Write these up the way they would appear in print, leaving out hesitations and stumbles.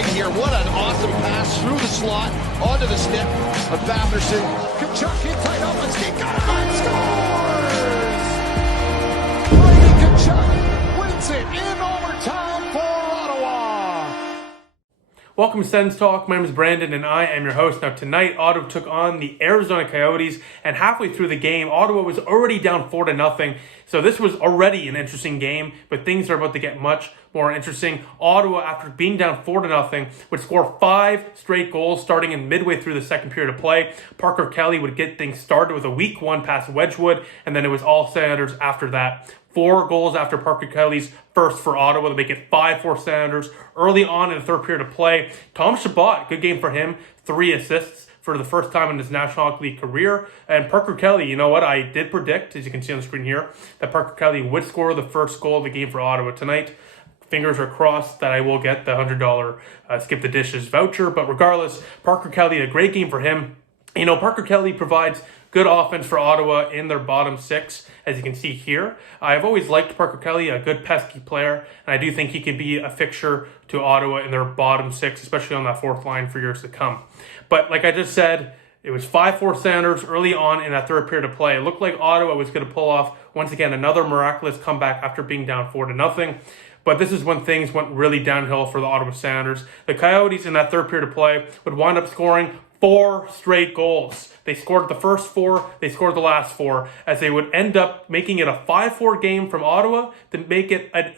right here. What an awesome pass through the slot, onto the stick of Batherson. Kachuk in tight up, and he got it, scores! Brady Kachuk wins it in overtime for Ottawa. Welcome to Sens Talk. My name is Brandon and I am your host. Now tonight, Ottawa took on the Arizona Coyotes, and halfway through the game, Ottawa was already down 4-0. So this was already an interesting game, but things are about to get much more interesting. Ottawa, after being down 4-0, would score 5 straight goals starting in midway through the second period of play. Parker Kelly would get things started with a weak one past Wedgwood, and then it was all Senators after that. 4 goals after Parker Kelly's first for Ottawa to make it 5-4 Senators. Early on in the third period of play, Tom Chabot, good game for him, 3 assists for the first time in his National Hockey League career. And Parker Kelly, you know what, I did predict, as you can see on the screen here, that Parker Kelly would score the first goal of the game for Ottawa tonight. Fingers are crossed that I will get the $100 Skip the Dishes voucher. But regardless, Parker Kelly, a great game for him. You know, Parker Kelly provides good offense for Ottawa in their bottom 6, as you can see here. I've always liked Parker Kelly, a good pesky player, and I do think he could be a fixture to Ottawa in their bottom 6, especially on that fourth line for years to come. But like I just said, it was 5-4 Senators early on in that third period of play. It looked like Ottawa was going to pull off, once again, another miraculous comeback after being down 4-0. But this is when things went really downhill for the Ottawa Senators. The Coyotes in that third period of play would wind up scoring 4 straight goals. They scored the first 4, they scored the last 4, as they would end up making it a 5-4 game from Ottawa to make it an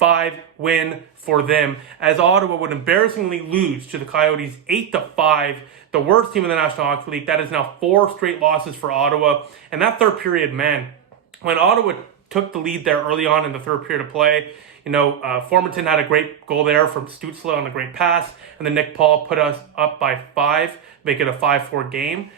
8-5 win for them, as Ottawa would embarrassingly lose to the Coyotes 8-5, the worst team in the National Hockey League. That is now 4 straight losses for Ottawa. And that third period, man, when Ottawa took the lead there early on in the third period of play, you know, Formanton had a great goal there from Stützle on a great pass, and then Nick Paul put us up by 5, make it a 5-4 game.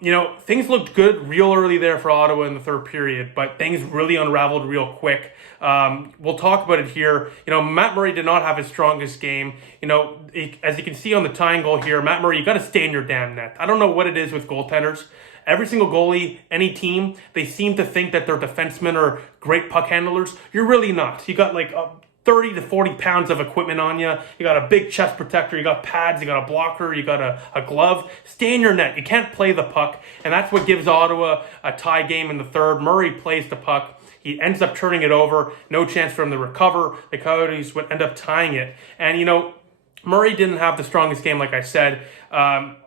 You know, things looked good real early there for Ottawa in the third period, but things really unraveled real quick. We'll talk about it here. You know, Matt Murray did not have his strongest game. You know, as you can see on the tying goal here, Matt Murray, you got to stay in your damn net. I don't know what it is with goaltenders. Every single goalie, any team, they seem to think that their defensemen are great puck handlers. You're really not. You got like 30 to 40 pounds of equipment on you. You got a big chest protector. You got pads. You got a blocker. You got a glove. Stay in your net. You can't play the puck. And that's what gives Ottawa a tie game in the third. Murray plays the puck. He ends up turning it over. No chance for him to recover. The Coyotes would end up tying it. And, you know, Murray didn't have the strongest game, like I said.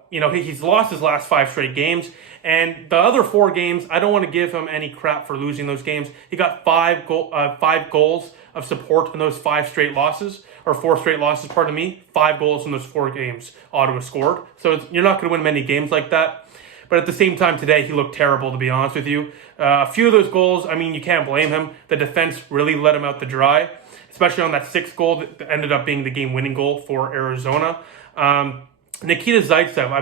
You know, he's lost his last 5 straight games. And the other 4 games, I don't want to give him any crap for losing those games. He got 5 goals of support in those 5 straight losses, or 4 straight losses, pardon me. 5 goals in those 4 games Ottawa scored. So you're not going to win many games like that. But at the same time today, he looked terrible, to be honest with you. A few of those goals, I mean, you can't blame him. The defense really let him out to dry, especially on that 6th goal that ended up being the game-winning goal for Arizona. Nikita Zaitsev, I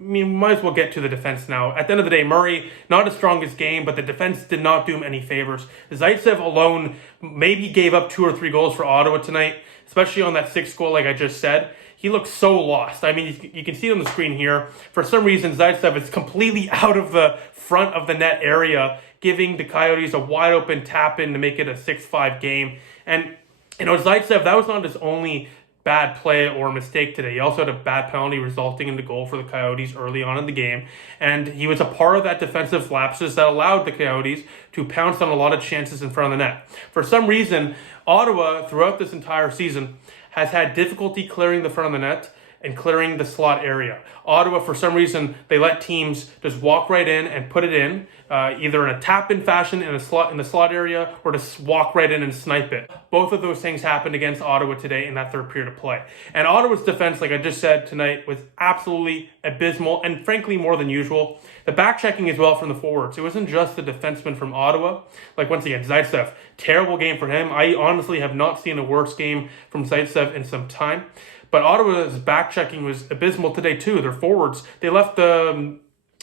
mean, might as well get to the defense now. At the end of the day, Murray, not his strongest game, but the defense did not do him any favors. Zaitsev alone maybe gave up 2 or 3 goals for Ottawa tonight, especially on that 6th goal, like I just said. He looks so lost. I mean, you can see it on the screen here. For some reason, Zaitsev is completely out of the front of the net area, giving the Coyotes a wide open tap in to make it a 6-5 game. And, you know, Zaitsev, that was not his only bad play or mistake today. He also had a bad penalty resulting in the goal for the Coyotes early on in the game. And he was a part of that defensive lapses that allowed the Coyotes to pounce on a lot of chances in front of the net. For some reason, Ottawa, throughout this entire season, has had difficulty clearing the front of the net and clearing the slot area. Ottawa, for some reason, they let teams just walk right in and put it in, either in a tap-in fashion in the slot area, or just walk right in and snipe it. Both of those things happened against Ottawa today in that third period of play. And Ottawa's defense, like I just said tonight, was absolutely abysmal and frankly more than usual. The back-checking as well from the forwards. It wasn't just the defenseman from Ottawa. Like, once again, Zaitsev, terrible game for him. I honestly have not seen a worse game from Zaitsev in some time. But Ottawa's back-checking was abysmal today, too. Their forwards, they left the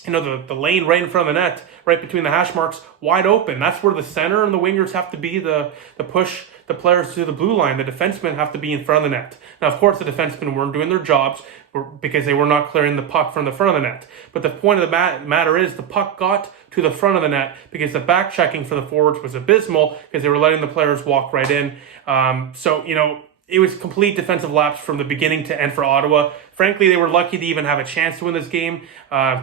lane right in front of the net, right between the hash marks, wide open. That's where the center and the wingers have to be, the push the players to the blue line. The defensemen have to be in front of the net. Now, of course, the defensemen weren't doing their jobs because they were not clearing the puck from the front of the net. But the point of the matter is the puck got to the front of the net because the back-checking for the forwards was abysmal because they were letting the players walk right in. it was complete defensive lapse from the beginning to end for Ottawa. Frankly, they were lucky to even have a chance to win this game.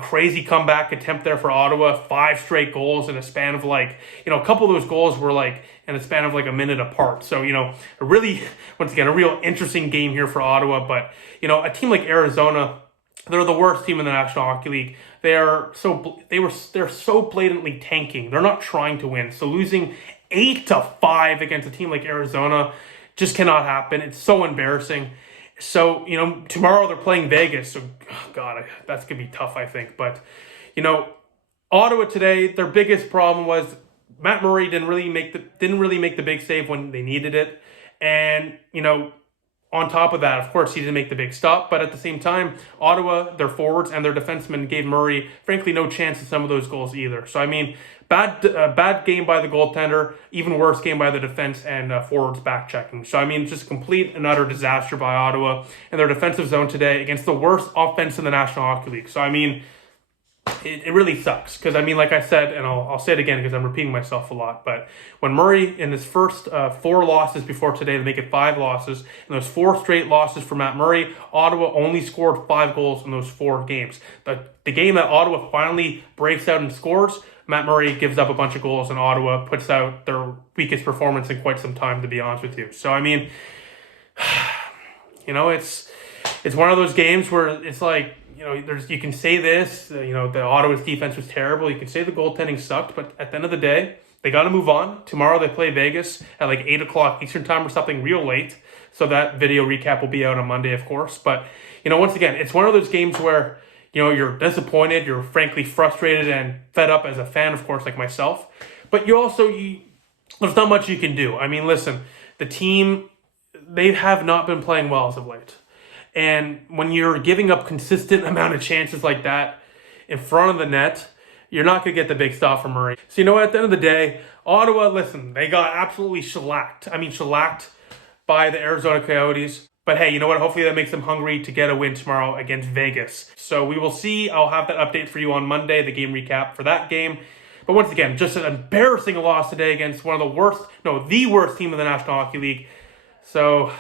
Crazy comeback attempt there for Ottawa. 5 straight goals in a span of a couple of those goals were in a span of a minute apart. So, a really, once again, a real interesting game here for Ottawa. But, a team like Arizona, they're the worst team in the National Hockey League. They're so blatantly tanking. They're not trying to win. So losing 8-5 against a team like Arizona just cannot happen. It's so embarrassing. So, tomorrow they're playing Vegas. So, God, that's going to be tough, I think. But, Ottawa today, their biggest problem was Matt Murray didn't really make the big save when they needed it. And, on top of that, of course, he didn't make the big stop. But at the same time, Ottawa, their forwards and their defensemen gave Murray, frankly, no chance at some of those goals either. So, bad game by the goaltender, even worse game by the defense and forwards back-checking. So, just a complete and utter disaster by Ottawa in their defensive zone today against the worst offense in the National Hockey League. So, it really sucks because, like I said, and I'll say it again because I'm repeating myself a lot, but when Murray, in his first 4 losses before today to make it 5 losses, and those 4 straight losses for Matt Murray, Ottawa only scored 5 goals in those 4 games. The game that Ottawa finally breaks out and scores, Matt Murray gives up a bunch of goals, and Ottawa puts out their weakest performance in quite some time, to be honest with you. So, it's one of those games where it's you can say this, the Ottawa's defense was terrible. You can say the goaltending sucked, but at the end of the day, they got to move on. Tomorrow they play Vegas at 8 o'clock Eastern time or something real late. So that video recap will be out on Monday, of course. But, once again, it's one of those games where, you're disappointed, you're frankly frustrated and fed up as a fan, of course, like myself. But there's not much you can do. Listen, the team, they have not been playing well as of late. And when you're giving up consistent amount of chances like that in front of the net, you're not going to get the big stop from Murray. So, at the end of the day, Ottawa, listen, they got absolutely shellacked. Shellacked by the Arizona Coyotes. But hey, you know what? Hopefully that makes them hungry to get a win tomorrow against Vegas. So we will see. I'll have that update for you on Monday, the game recap for that game. But once again, just an embarrassing loss today against the worst team in the National Hockey League. So,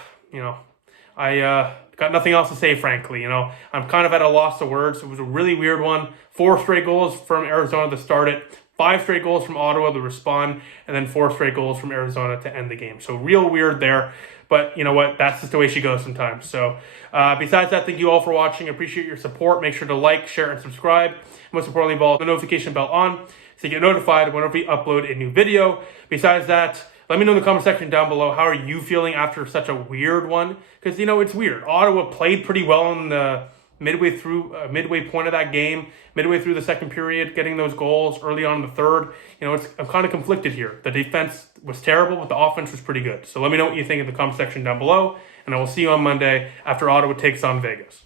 I got nothing else to say, frankly. I'm kind of at a loss of words. It was a really weird one. 4 straight goals from Arizona to start it. 5 straight goals from Ottawa to respond. And then 4 straight goals from Arizona to end the game. So real weird there. But you know what? That's just the way she goes sometimes. So besides that, thank you all for watching. I appreciate your support. Make sure to like, share, and subscribe. Most importantly, involve the notification bell on so you get notified whenever we upload a new video. Besides that, let me know in the comment section down below, how are you feeling after such a weird one? Because, it's weird. Ottawa played pretty well in the midway point of that game, midway through the second period, getting those goals early on in the third. I'm kind of conflicted here. The defense was terrible, but the offense was pretty good. So let me know what you think in the comment section down below, and I will see you on Monday after Ottawa takes on Vegas.